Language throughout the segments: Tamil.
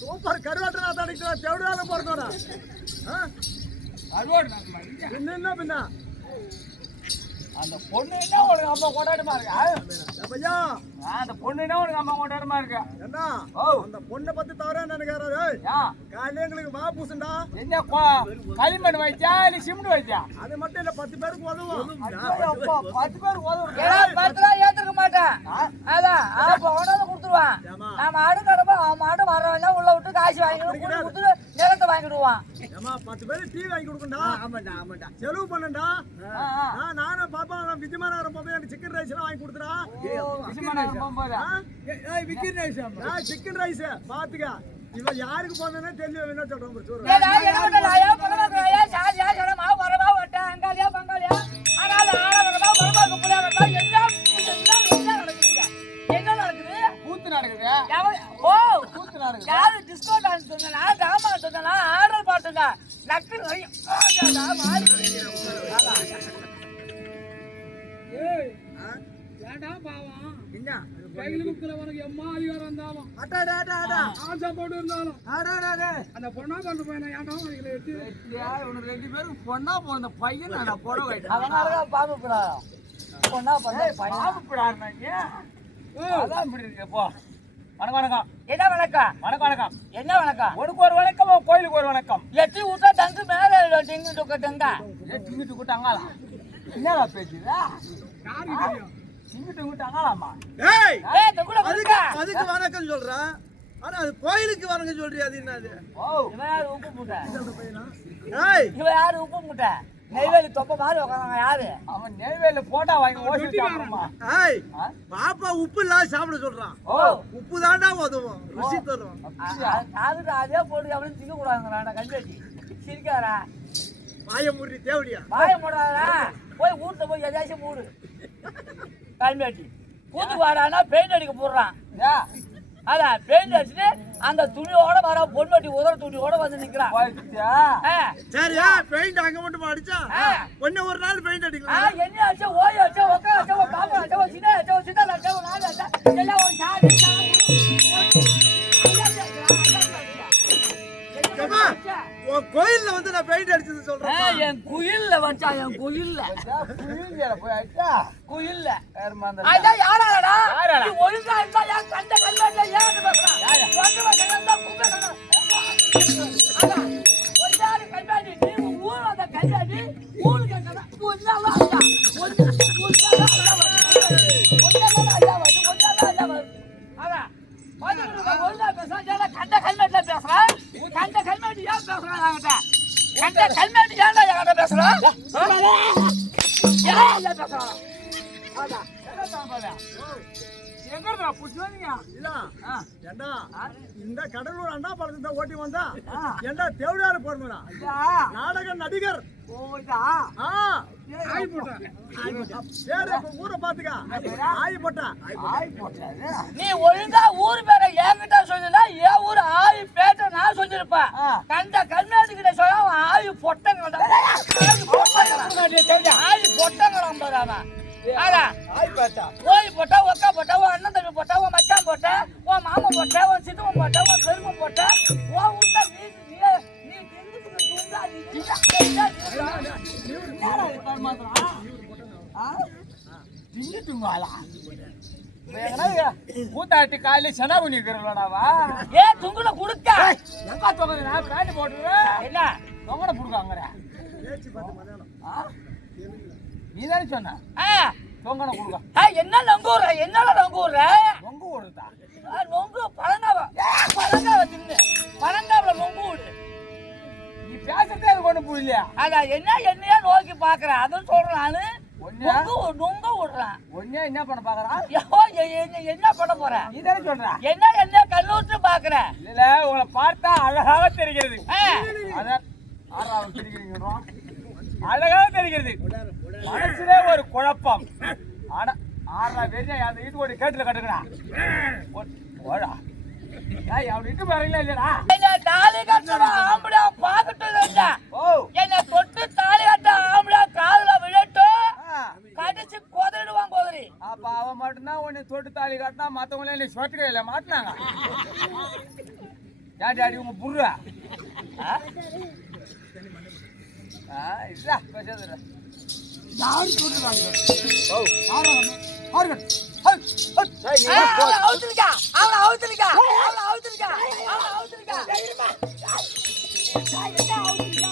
சூப்பர் கருவாட்டா தடிக்கிற தேவடால போறதோடா என்ன பின்ன அந்த பொண்ணு என்ன உனக்கு அம்மா கொண்டாடுமா இருக்கு ஐயா அந்த பொண்ணு என்ன உனக்கு அம்மா கொண்டாடுமா இருக்கு என்ன அந்த பொண்ணை பத்தி தவறா நினைக்கிறாரு காலையில எங்களுக்கு வா பூசுண்டா என்ன களிமண் வைச்சா இல்ல சிமெண்ட் வைச்சா அது மட்டும் இல்ல 10 பேருக்கு உதவும் 10 பேருக்கு உதவும் 10 ஏத்துக்க மாட்டேன் அதான் அப்ப உனக்கு கொடுத்துருவான் நாம அடுக்கடப்ப அவன் மாட்டு வரவெல்லாம் உள்ள விட்டு காசு வாங்கிட்டு நிலத்தை வாங்கிடுவான் 10 பேருக்கு டீ வாங்கி கொடுக்கண்டா ஆமாண்டா செலவு பண்ணண்டா நானும் பாப்பா எனக்கு சிக்கன் ரைஸ் எல்லாம் வாங்கி கொடுத்துறா. சிக்கன் ரைஸ் பாத்துக்க. இவன் யாருக்கு போனே தெரியல. என்ன சொல்றோம் சொல்றேன். வணக்கம். என்ன வணக்கம்? வணக்கம். என்ன வணக்கம்? உனக்கு ஒரு வணக்கம், கோயிலுக்கு ஒரு வணக்கம். எட்டி விட்டா தங்கு மேல டிங்கு டுக்கட்டங்க. டிங்கு டுக்கட்டாங்களா? என்னடா பேசுறா? டிங்கு டுக்கட்டாங்களாமா? ஏய், அதுக்கு வணக்கம் சொல்றா. ஆனா அது கோயிலுக்கு வணக்கம் சொல்றியா? அது என்னது? ஓ, இவன் யாரு உப்பு மூட்டை? ஏய், இவன் யாரு உப்பு மூட்டை? நெய்வேலி தொப்ப மாதிரி உட்கார்றாங்க. யாரு அவன்? நெய்வேலி போட்டா வாங்கி ஓசி சாப்பிடுமா? ஏய், பாப்பா உப்பு இல்லாம சாப்பிட சொல்றான். ஓ, உப்பு தாண்டா உதவும், ருசி தரும். அதுக்கு அதே போட்டு அப்படின்னு திங்க கூடாதுங்கடா. கஞ்சி சிரிக்காரா? வாய மூடி தேவடியா? வாய மூடாதா? போய் ஊர்ல போய் எதாச்சும் மூடு. கல்மேட்டி கூத்து வாடானா பெயிண்ட் அடிக்க போடுறான். அதான் பெயிண்ட் அடிச்சுட்டு அந்த துணியோட வர பொன்வட்டி உதற துணியோட வந்து நிக்கிறான். சரியா? பெயிண்ட் அங்க மட்டும் அடிச்சா ஒண்ணு ஒரு நாள் பெயிண்ட் அடிக்கலாம். என்ன அடிச்சா? ஓய் அடிச்சா, உட்கார அடிச்சா, பாப்பா அடிச்சா, சின்ன அடிச்சா, சின்ன அடிச்சா, நாலு அடிச்சா, எல்லாம் ஒரு சாதி கோயில்ல வந்து நான் பெயிண்ட் அடிச்சது சொல்றேன். என் குயில்ல வச்சா, என் குயில்ல போய் அடிச்சா குயில்ல யாராடா? ஒழுங்கா இருந்தா ஏன் கண்ட கல்ல ஏன் பேசுறான்? கல்யாணி நீ ஊர் அந்த கல்யாணி ஊரு கேட்கறா. கண்ட கல்மேட்ல பேசுறான். கண்ட கல்மேட்டு ஏன் பேசுறான்? கண்ட கல்மேட்டு ஏன்டா என்கிட்ட பேசுறான்? இந்த கடலூர் அண்ணா படத்தை ஓட்டி வந்தா ஏண்டா தேவடியாரு போறா நாடக நடிகர். ஊரை பாத்துக்க. ஆயி போட்டா நீ ஒழுங்கா ஊர் பேரை என்கிட்ட சொல்லுனா என் ஊர் ஆயி பேட்ட நான் சொல்லிருப்பேன். கண்ட கல்மேட்டுக்கிட்ட சொல்ல ஆயு பொட்டங்கடா. ஆயு பொட்டங்கடம் போறாம. ஓய் போட்டா, ஒக்கா போட்டா, உன் அண்ணன் தம்பி போட்டா, உன் மச்சான் போட்டா, உன் மாமா போட்டா, உன் சித்தவன் போட்டா, உன் பெருமன் போட்டா, உன் விட்டா நீ கூத்தாட்டி காலையில செனா பண்ணிக்கிறவா? ஏ துங்குல குடுக்க எங்க தொகை நான் பேண்ட் போட்டுருவேன். என்ன தொங்கட புடுக்காங்கற நீ தானே சொன்ன? தொங்கட குடுக்க. என்ன லங்கூர்? என்னல லங்கூர்? லங்கு ஓடுதா? லங்கு பழங்காவ தின்னு பழங்காவல லங்கு ஓடு. நீ பேசதே கொண்டு புரியலையா? அட என்னையா நோக்கி பாக்குற? அதான் சொல்றேன் நானு. நொங்க ஓடுறான். ஒண்ணே என்ன பண்ண பாக்குறான்? என்ன பண்ண போற? நீ தானே சொல்ற. என்ன கல்லூட்டு பாக்குற? இல்ல உங்களை பார்த்தா அழகாக தெரிகிறது. அதான் ஆறாவது தெரிகிறீங்க. அழகாக தெரிகிறது. மனசுல ஒரு குழப்பம். ஆனா ஆறா வெறியா அந்த வீட்டு ஒரு கேட்டுல கட்டுக்கடா. ஓடா ஏய் அவன் இட்டு வரல இல்லடா. என்ன தாலி கட்டற ஆம்பளை பாக்கட்டு இல்ல. ஓ என்ன தொட்டு தாலி கட்ட ஆம்பளை காதுல விழட்டு. கடிச்சு கொதறிடுவான் கொதறி. அப்ப அவன் மட்டும் தான் உன்னை தொட்டு தாலி கட்டனா மத்தவங்க எல்லாம் சொட்டக்கையில மாட்டனாங்க. டாடி உங்க புர்ரா. இல்ல பேசாதடா. யாரு சொல்றாங்க? ஓ ஆரங்க அவுத்துலிக்கா அவன அவுத்துலிக்கா அவன அவுத்துலிக்கா அவன அவுத்துலிக்கா தைரியமா என்ன அவுத்துலிக்கா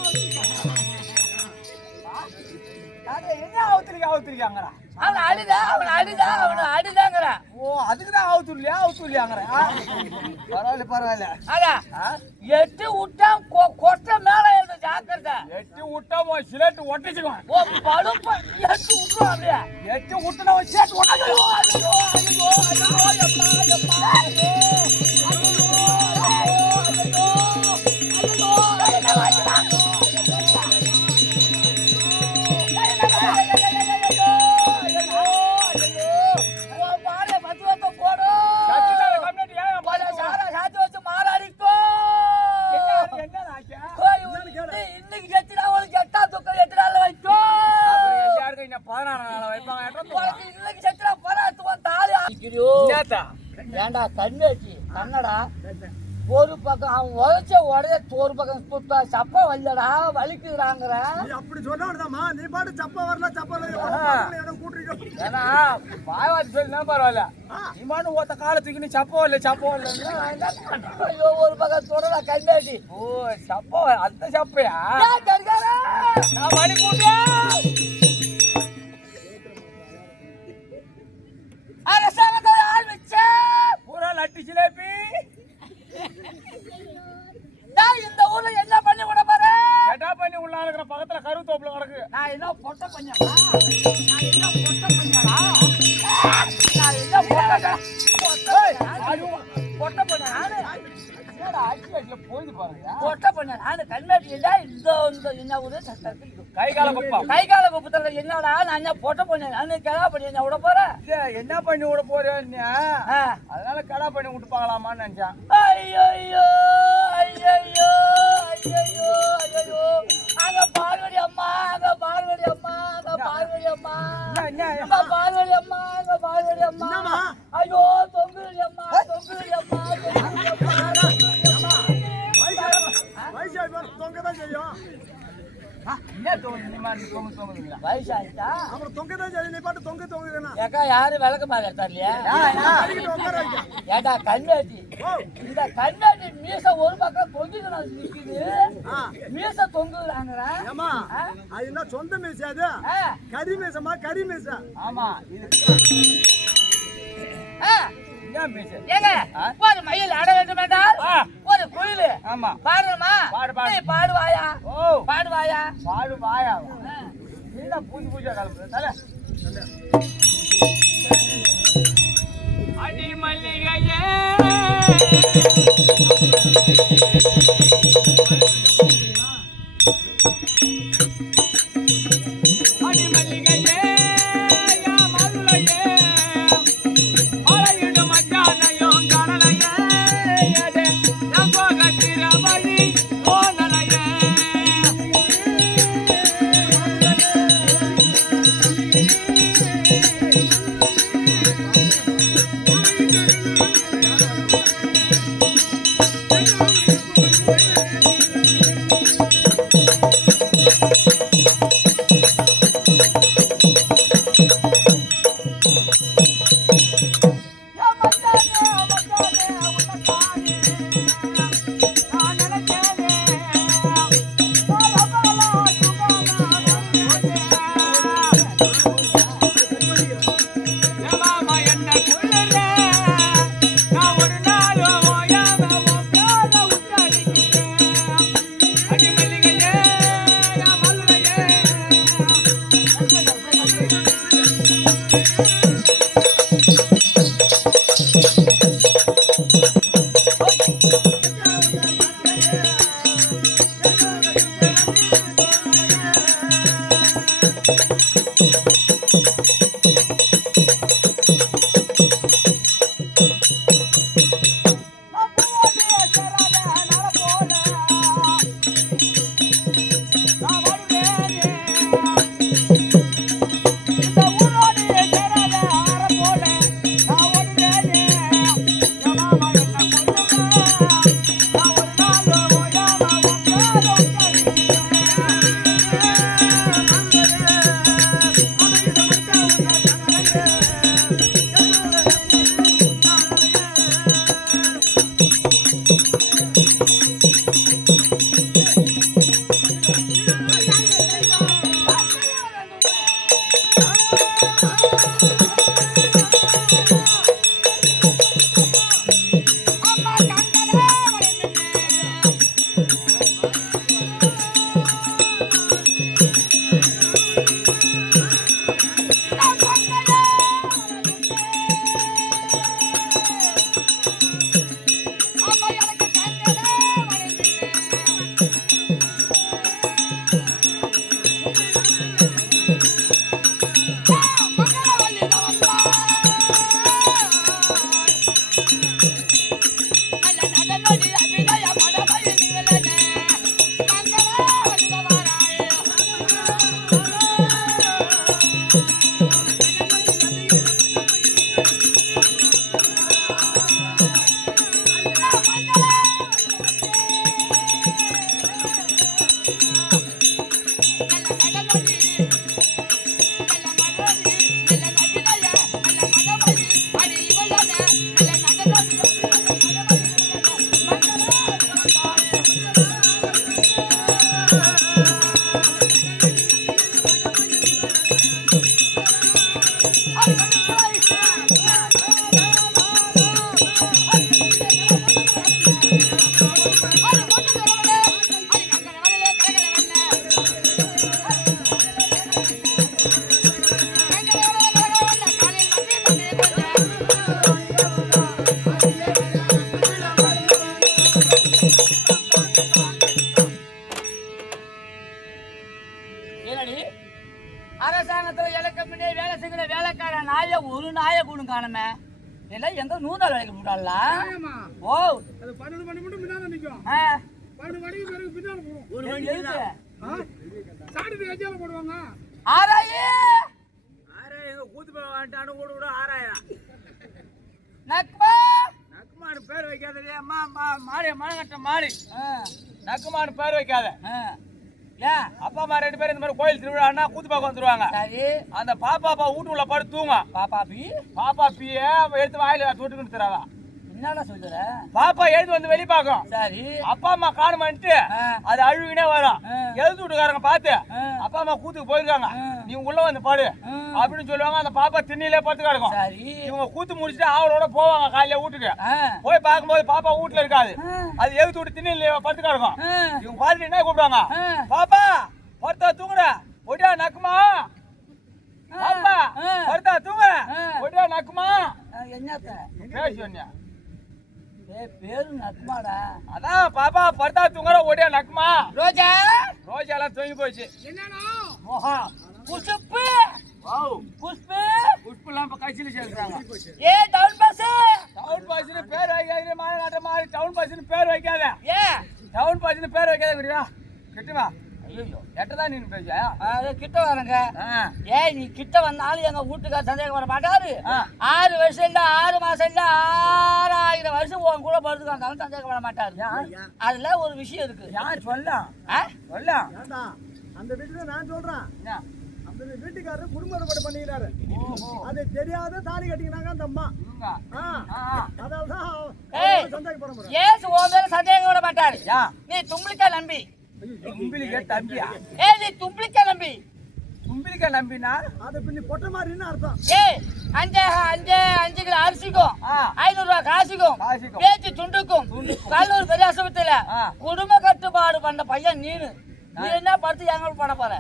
என்ன அவுத்துருக்காங்கடா அவனை அடிதாங்கிற. ஓ அதுக்குதான் அவுத்துலியாங்கிற பரவாயில்ல அதான் 8 விட்டா கொட்டை மேல எழுத ஜாக்கிரதை. 8 விட்டா சிலேட்டு ஒட்டிச்சுக்குவேன். ஓ பழுப்ப 8 விட்டுரும் அப்படியே. 8 விட்டுனா சிலேட்டு ஒட்டிச்சுக்குவோம். ஏண்டா கண்ணாச்சி கண்ணடா ஒரு பக்கம் அவன் உழைச்ச உடைய ஒரு பக்கம் சுத்தா சப்பா வரலடா வலிக்குறாங்கிற. அப்படி சொன்னா நீ பாட்டு சப்பா வரல சப்பா ஏன்னா பாய்வாட்டி சொல்லி பரவாயில்ல நீ மாட்டு ஒத்த காலத்துக்கு நீ சப்பா வரல ஐயோ ஒரு பக்கம் தொடரா கண்ணாச்சி. ஓ சப்பா அந்த சப்பையா நான் வலி கூட்டியா அரசாங்கத்தை ஆரம்பிச்ச பூரா லட்டு ஜிலேபி. இந்த ஊர்ல என்ன பண்ணி விட பாரு. கேட்டா பண்ணி உள்ள இருக்கிற பக்கத்துல கருத்தோப்புல கிடக்கு. நான் என்ன பொட்ட பண்ணடா பொட்ட பண்ண நானு போயிது பாருங்க பொட்ட பண்ண நானு கண்ணாடி இல்ல. இந்த என்ன ஊரு கை கால குப்பத்துல என்னடா நான் என்ன பொட்ட பண்ண நானு கடா பண்ணி என்ன விட போறேன். என்ன பண்ணி விட போறேன் அதனால கடா பண்ணி விட்டு பார்க்கலாமான்னு நினைச்சேன். ஐயோ ஐயோ ஐயோ ஐயோ அங்க பார்வதி அம்மா அங்க பார்வதி அம்மா அங்க பார்வதி அம்மா அங்க பார்வதி அம்மா அங்க பார்வதி அம்மா. ஐயோ தொங்குதி அம்மா தொங்குதி அம்மா தொங்கதான் செய்யும். வயசாயிட்டா தொங்கதான் செய்யும். நீ பாட்டு தொங்குறா ஏக்கா யாரு விளக்க மாதிரி தரலையா? ஏடா கண்ணாட்டி இந்த கண்ணாட்டி மீச ஒரு பக்கம் தொங்கிக்கணும் நிக்குது. மீச தொங்குறாங்கிற அது என்ன சொந்த மீச அது கறி மீசமா கறி மீச. ஆமா ஏங்க ஒரு மயில் ஆட வேண்டும் என்றால் ஒரு குயில் ஆமா பாடுமா பாடுவாயா பாடுவாயா பாடுவாயா என்ன பூஜை பூஜை காலத்துல அடி மல்லிகையே அடி மல்லிகையே யா மதுளையே அலையிடும் மச்சானையும் கடலையே எதே நான் போகத்திர வழி போனலையே அரசாங்கத்துல இலக்கமிட்டே வேலை செய்கிற வேலைக்கார நாய ஒரு நாய கூடும் காணமே எல்லாம் எங்க நூதால் வேலைக்கு போட்டால ஓ அது 12 மணி மட்டும் பின்னால நிக்கும் 12 மணிக்கு பிறகு பின்னால போகும் ஒரு மணி எதுக்கு சாடிட்டு எஜ்ஜால போடுவாங்க ஆராயே எங்க கூத்து போய் வாண்டானு ஓடு 6000 நக்மா நக்குமானு பேர் வைக்காதே அம்மா மாடி மனகட்ட மாடி நக்குமானு பேர் வைக்காத ஏன் அப்பா அம்மா 2 பேரும் இந்த மாதிரி கோயில் திருவிழான்னா கூத்து பார்க்க வந்துருவாங்க சரி அந்த பாப்பா வீட்டுக்குள்ள படுத்து தூங்க பாப்பா பீய எடுத்து வாயில தொட்டுக்கிட்டு தராதா என்னடா சொல்ற பாப்பா எழுந்து வந்து வெளிய பாக்கும் சரி அப்பா அம்மா காணுமான்ட்டு அது அழுவினே வரும் எழுத்து வீட்டுக்காரங்க பார்த்து அப்பா அம்மா கூத்துக்கு போயிருக்காங்க நீ உள்ள வந்து பாடு அப்படின்னு சொல்லுவாங்க அந்த பாப்பா திண்ணிலே படுத்து கிடக்கும் சரி இவங்க கூத்து முடிச்சுட்டு அவளோட போவாங்க காலையில வீட்டுக்கு போய் பார்க்கும்போது பாப்பா வீட்டுல இருக்காது அது எழுத்து விட்டு திண்ணில படுத்து கிடக்கும் இவங்க பார்த்துட்டு என்ன கூப்பிடுவாங்க பாப்பா படுத்தா தூங்குற ஒடியா நக்குமா பாப்பா படுத்தா தூங்குற ஒடியா நக்குமா என்னத்த பேசி சொன்னியா பேரு நக்குமாடா அதான் பாப்பா படுத்தா தூங்குற ஒடியா நக்குமா ரோஜா ரோஜா எல்லாம் தூங்கி போச்சு என்னடா மோஹா புஷ்பு வாவ் புஷ்பு புஷ்பெல்லாம் இப்ப கைச்சில சேர்க்கறாங்க ஏ டவுன் பஸ் பேர் வைக்காதே மாநாட்ட மாதிரி டவுன் பஸ்னு பேர் வைக்காத ஏ டவுன் பஸ்னு பேர் வைக்காத குடியா கிட்டவா ஐயோ எட்டதான் நீ பேசியா அது கிட்ட வரங்க ஏய் நீ கிட்ட வந்தாலும் எங்க வீட்டுக்கார சந்தேகம் வர மாட்டாரு 6 வருஷம் இல்ல 6 மாசம் இல்ல 6000 வருஷம் உன் கூட படுத்துக்கு வந்தாலும் சந்தேகம் வர மாட்டாரு அதுல ஒரு விஷயம் இருக்கு யார் சொல்லலாம் அந்த வீட்டுல நான் சொல்றேன் அந்த வீட்டுக்காரர் குடும்பத்தோட பண்ணிக்கிறாரு அது தெரியாத தாலி கட்டிக்கிறாங்க அந்த அம்மா அதனாலதான் சந்தேகப்பட முடியும் ஏசு உன் மேல சந்தேகம் வர மாட்டாரு நீ தும்பிக்கா நம்பி தும்பிலிக்க தம்பியா ஏய் நீ தும்பிக்கா நம்பி தும்பிலிக்க நம்பினா அது பின்ன பொட்ட மாதிரின்னு அர்த்தம் ஏய் 5 கிலோ அரிசிக்கும் 500 ரூபாய் காசுக்கும் பேச்சு துண்டுக்கும் கல்லூர் பெரிய ஆஸ்பத்திரியில குடும்ப கட்டுப்பாடு பண்ண பையன் நீனு நீ என்ன படுத்து எங்க பண்ண போற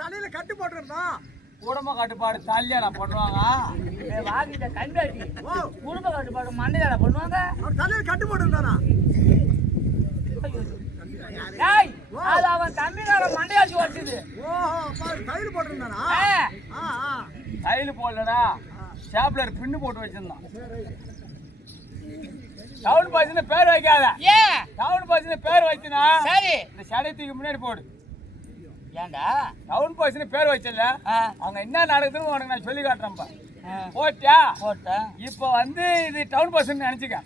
தலையில கட்டு போட்டுருந்தான் குடும்ப கட்டுப்பாடு தாலியா நான் பண்ணுவாங்க வாங்கிட்ட கண்காட்சி குடும்ப கட்டுப்பாடு மண்டையில பண்ணுவாங்க தலையில கட்டு போட்டுருந்தானா அது அவன் தம்பினால மண்டையாச்சு வச்சுது தையல் போட்டிருந்தானா தையல் போடலடா ஸ்டாப்லர் பின்னு போட்டு வச்சிருந்தான் டவுன் பஸ்னு பேர் வைக்காத ஏன் டவுன் பஸ்னு பேர் வச்சினா சரி இந்த சடைத்துக்கு முன்னாடி போடு ஏண்டா டவுன் பஸ்னு பேர் வச்சல அவங்க என்ன நடக்குதுன்னு உனக்கு நான் சொல்லி காட்டுறேன்ப்பா போட்டேன் இப்போ வந்து இது டவுன் பஸ்ன்னு நினைச்சுக்க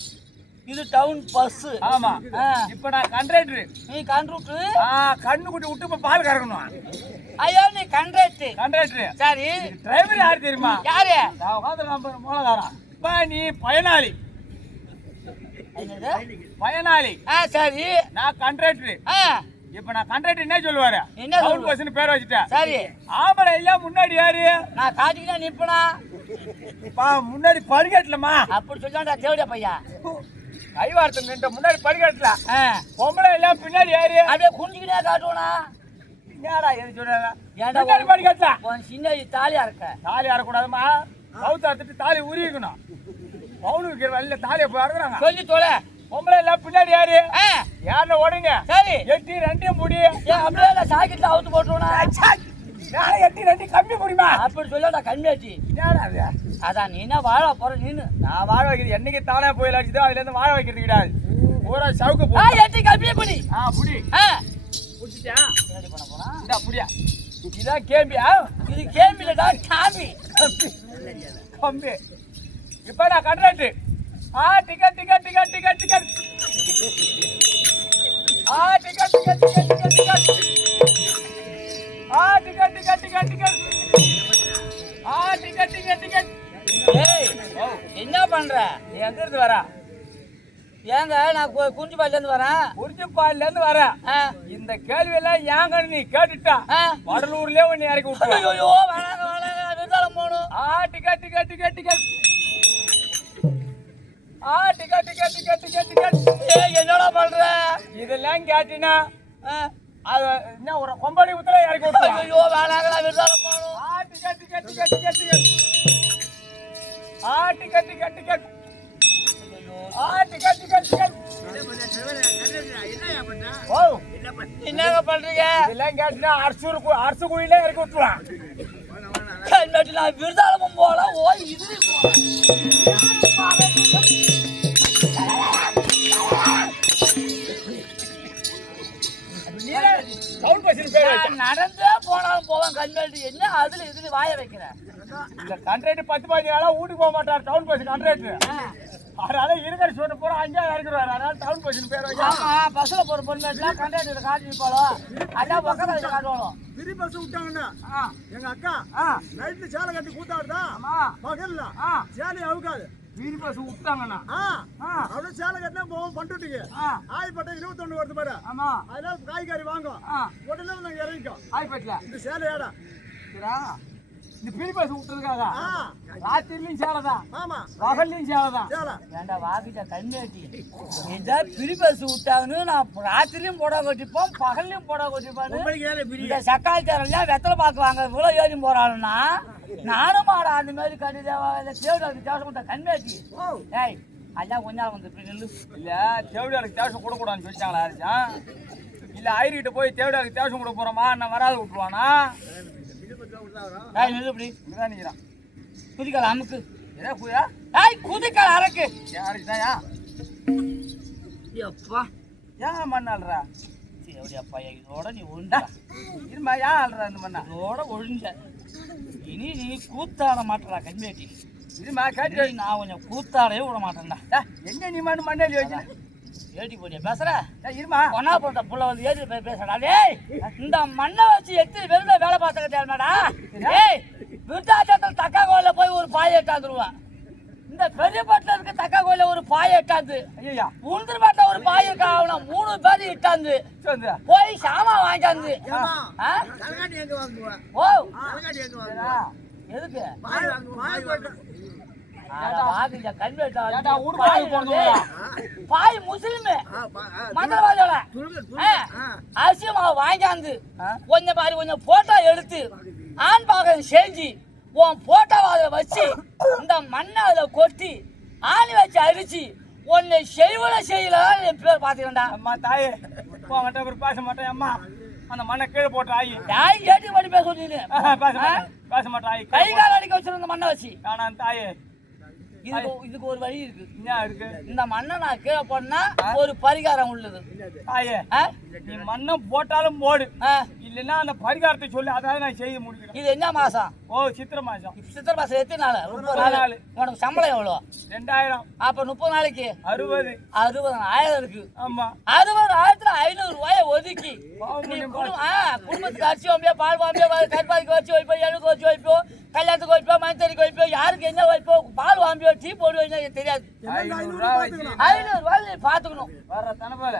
இது டவுன் பஸ் ஆமா இப்போ நான் கண்டக்டர் நீ கண்ட்ரூட்டு கண்ணு குட்டி விட்டு இப்ப பால் கறக்கணும் ஐயோ நீ கண்டக்டர் சரி டிரைவர் யாரு தெரியுமா யாரு நான் உட்காந்து நம்பர் மூலகாரன் இப்ப நீ பயனாளி பயனாளி சரி நான் கண்டக்டர் இப்ப நான் கண்டக்டர் என்ன சொல்லுவாரு? என்ன டவுன் சொல்லுவாரு? பஸ்னு பேர் வச்சுட்டேன். சரி ஆம்பளை எல்லாம் முன்னாடி யாரு? நான் காட்டிக்கிட்டே நிப்பனா முன்னாடி படிக்கட்டலமா அப்படி சொல்லாண்டா தேவடியா பையா கைவார்த்தை நின்ற முன்னாடி படிக்கட்டல. ஆ, பொம்பளை எல்லாம் பின்னாடி யாரு? அப்படியே குஞ்சுக்கிட்டே காட்டுவனா என்னடா எது சொல்றாங்க? ஏன்டா பின்னாடி படிக்கட்டல. உன் சின்ன தாலியா இருக்க தாலி அறக்கூடாதுமா. கவுத்து அறுத்துட்டு தாலி உருவிக்கணும். பவுனு வைக்கிற வழியில தாலியை போய் அறுக்குறாங்க. சொல்லி தொலை. பொம்பளை எல்லாம் பின்னாடி யாரு? ஆ, யாருன்னு ஓடுங்க. சரி எட்டி ரெண்டையும் முடி. ஏன் அப்படியே இல்ல சாக்கெட்ல அவுத்து போட்டுருவனா நாளை எட்டி ரெண்டையும் கம்மி முடியுமா? அப்படி சொல்லாண்டா கம்மியாச்சு. என்னடா அது? அதான் நீ என்ன வாழ போற நீனு நான் வாழ வைக்கிறது என்னைக்கு தானே போய் அடிச்சுதோ அதுல இருந்து வாழ வைக்கிறது கிடையாது. பூரா சவுக்கு ஆ, போ. எட்டி கம்மியே பண்ணி புடி. ஆ, புடிச்சிட்டியா? என்னடி பண்ண போறா? இந்தா புடியா. இதான் கேம்பியா? இது கேம்பிலடா காம்பி. கம்பி. இப்ப நான் contract. Ticket ticket ticket ticket ticket. Ticket ticket ticket ticket ticket. Ticket ticket ticket ticket. Ticket ticket ticket. ஏய் என்ன பண்ற? நீ எங்க இருந்து வர? ஏங்க நான் குஞ்சுபாலில இருந்து வரேன். உறிஞ்சிப்பாலில இருந்து வர. ஆ, இந்த கேள்வி எல்லாம் ஏங்கன்னு நீ கேட்டுட்டா ஆ. வடலூர்லயே உன்னை இறக்கி விட்டுருவேன். ஐயோ வேணாங்க வேணாங்க விருதாளம் போகணும். Ticket ticket ticket ticket. Ticket ticket ticket ticket ticket. ஏய் என்னடா பண்ற? இதெல்லாம் கேட்டினா ஆ, அது என்ன ஒரு கொம்படி உத்தர இறக்கி விட்டுருவேன். ஐயோ வேணாங்க விருதாளம் போகணும். Ticket ticket ticket ticket ticket. Ticket ticket ticket. Ticket ticket ticket. ஓ என்னங்க பண்றீங்க? இதெல்லாம் கேட்டினா அரசு கோயிலே இறக்கி விட்டுருவான். கல்மெட்டு நான் விருதாளமும் போகலாம் ஓய் இதுலயும் போகலாம். சவுண்ட் பஸ்ஸின் பேர் வச்சா. நான் நடந்தே போனாலும் போவேன் கல்மெட்டு. என்ன அதுல இதுல வாய வைக்கிறேன்? இந்த கண்ட்ராக்ட் 10-15 நாளா வீட்டுக்கு போக மாட்டார். Town bus contract. அதனால இருக்கிற சொன்ன போற அஞ்சா இறக்குறாரு. அதனால டவுன் பஸ்ஸின் பேர் வச்சா. ஆமா பஸ்ல போற பொண்ணுலாம் கண்டக்டர் காட்டி நிப்பாளோ அதான் பக்கத்துல வச்சு காட்டுவாளோ. ஃப்ரீ பஸ் விட்டாங்கன்னா எங்க அக்கா நைட்ல சேலை கட்டி கூத்தாடுதா பகல்ல சேலை அவுக்காது. வீதி பஸ் விட்டாங்கண்ணா. அப்படியே சேலை கட்டினா போவோம் பண்டுட்டிக்கு ஆய்பட்டை 21 வருது பாரு. ஆமா அதனால காய்கறி வாங்கும் உடனே நாங்க இறங்கிக்கோம். ஆய்பட்டில இந்த சேலை ஏடா இந்த வீதி பஸ் விட்டுறதுக்காக ராத்திரிலையும் சேலதான் ஆமா பகல்லையும் சேலதான். சேலை ஏண்டா வாக்கிட்ட கண்ணியாட்டி ஏதா பிரி பஸ் விட்டாங்கன்னு நான் ராத்திரியும் போட கொட்டிப்போம் பகல்லையும் போட கொட்டிப்பான்னு இந்த சக்காளி தரலாம் வெத்தலை பார்க்குவாங்க இவ்வளோ ஏறி போறாளுன்னா நானும் மாடா அந்த மாதிரி கண்டிதா தேவடாக்கு தேவசம் கண்ணியாட்டி. ஏய் அதான் கொஞ்ச நாள் வந்து இப்படி நில்லு. இல்ல தேவடாருக்கு தேவசம் கொடுக்கூடாதுன்னு சொல்லிட்டாங்களா யாருச்சான்? இல்ல ஐரிக்கிட்ட போய் தேவடாருக்கு தேவசம் கொடுக்க போறோமா நான் வராது விட்டுருவானா? ஏய் நில்லு இப்படி இங்கதான் நிக்கிறான். குதிக்கால அமுக்கு. ஏதா போயா ஏய் குதிக்கால அரக்கு. யாருக்குதாயா? எப்பா ஏன் மண்ணாள்றா? எப்பா இதோட நீ ஒழுண்டா இருமா ஏன் ஆள்றா இந்த மண்ணா? இதோட ஒழுங்க. இனி நீ கூத்தாட மாட்டா கண்மேட்டி. இருமா கேட்டு நான் கொஞ்சம் கூத்தாடவே விட மாட்டேன்டா. எங்க நீ மண்ணு மண்ணேலி வச்சு ஏட்டி போட்டியா பேசுற? இருமா பொண்ணா போட்ட புள்ள வந்து ஏறி பேசுறா. டேய் இந்த மண்ணை வச்சு எத்தனை பேருந்த வேலை பார்த்துக்க தேவைடா. ஏய் விருத்தாச்சலத்தில் தக்கா கோயில போய் ஒரு பாயை எட்டாந்துருவான். இந்த பெரிய பட்டில இருக்க தக்கா கோயில ஒரு பாயை எட்டாந்து. ஐயா உளுந்தூர் பட்டில ஒரு பாய் இருக்கா அவனை 3 பேர் இட்டாந்து போய் சாமா வாங்கிட்டாந்து. ஓ எதுக்கு பாய் முஸ்லிம் மந்திரவாதியோட அரிசி மாவு வாங்கியாந்து கொஞ்சம் பாரு கொஞ்சம் போட்டோ எடுத்து ஆண் பாகம் செஞ்சு உன் போட்டோவாத வச்சு இந்த மண்ணை அதில் கொட்டி ஆணி வச்சு அரிச்சு உன்னை செய்யல என் பேர் பாத்துக்கிறேன்டா. அம்மா தாயே உங்ககிட்ட ஒரு பேச மாட்டேன். அம்மா அந்த மண்ணை கீழே போட்டு ஆயி ஏட்டி பண்ணி பேச சொன்னீங்க. பேச மாட்டேன் ஆயி கை கால் அடிக்க வச்சிருந்த மண்ணை வச்சு நான் தாயே இதுக்கு ஒரு வழி இருக்கு. என்ன இருக்கு? இந்த மண்ணை நான் கீழே போனா ஒரு பரிகாரம் உள்ளது. தாயே நீ மண்ணை போட்டாலும் போடு இல்லைன்னா அந்த பரிகாரத்தை சொல்லி அதாவது நான் செய்ய முடிக்கிறேன். இது என்ன மாசம்? ஓ சித்திரை மாசம். சித்திரை மாசம் எத்தனை நாள்? 30 நாள். உனக்கு சம்பளம் எவ்வளோ? 2000. அப்ப 30 நாளைக்கு 60,000 இருக்கு. ஆமா 60,000 500 ரூபாயை ஒதுக்கி குடும்பத்துக்கு அரிசி வாம்பியா பால் வாம்பியா கருப்பாதிக்கு வச்சு வைப்போம் எழுக்கு வச்சு வைப்போம் கல்யாணத்துக்கு வைப்போம் மஞ்சரிக்கு வைப்போம் யாருக்கு என்ன வைப்போம் பால் வாம்பியோ டீ போடுவோம் தெரியாது. 500 ரூபாய் 500 ரூபாய் நீ பாத்துக்கணும். வர்ற தனப்பால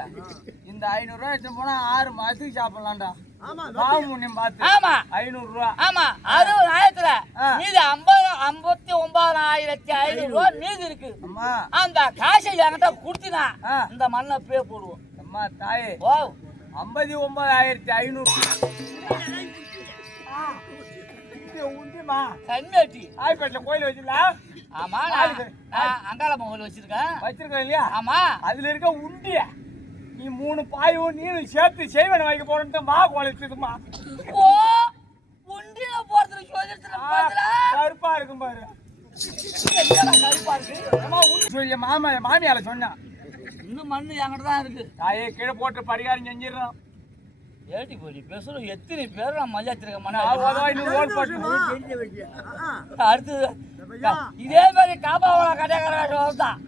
இந்த 500 ரூபாய் எடுத்து போனா 6 மாசத்துக்கு சாப்பிடலாம்டா. ஆமா பாவம் முன்னையும் பார்த்து ஆமா 500 ரூபா. ஆமா 60,000 மீதி 59,500 ரூபா மீதி இருக்கு. அம்மா அந்த காசை என்கிட்ட குடுத்தினா இந்த மண்ணை பே போடுவோம். அம்மா தாயே ஓ 59,500 உண்டிமா கண்ணாட்டி ஆய்பேட்டில் கோயில் வச்சிடலாம். ஆமா அங்காள பொங்கல் வச்சிருக்கேன் இல்லையா? ஆமா அதுல இருக்க உண்டிய நீ 3 பாயும் நீ சேர்த்து செய்வன வைக்க போறேன்ட்டு மா கோலிச்சுதுமா. ஓ உண்டியில போறதுக்கு கருப்பா இருக்கும் பாரு. கருப்பா இருக்கு. அம்மா உண்டி சொல்லி மாமியால சொன்னான். இன்னும் மண்ணு என்கிட்ட தான் இருக்கு. தாயே கீழே போட்டு பரிகாரம் செஞ்சிடறோம். ஏட்டி போய் பேசுறோம். எத்தனை பேர் நான் மஜாத்திருக்க அடுத்தது இதே மாதிரி காப்பாவள கடைக்காரன் வருதான்.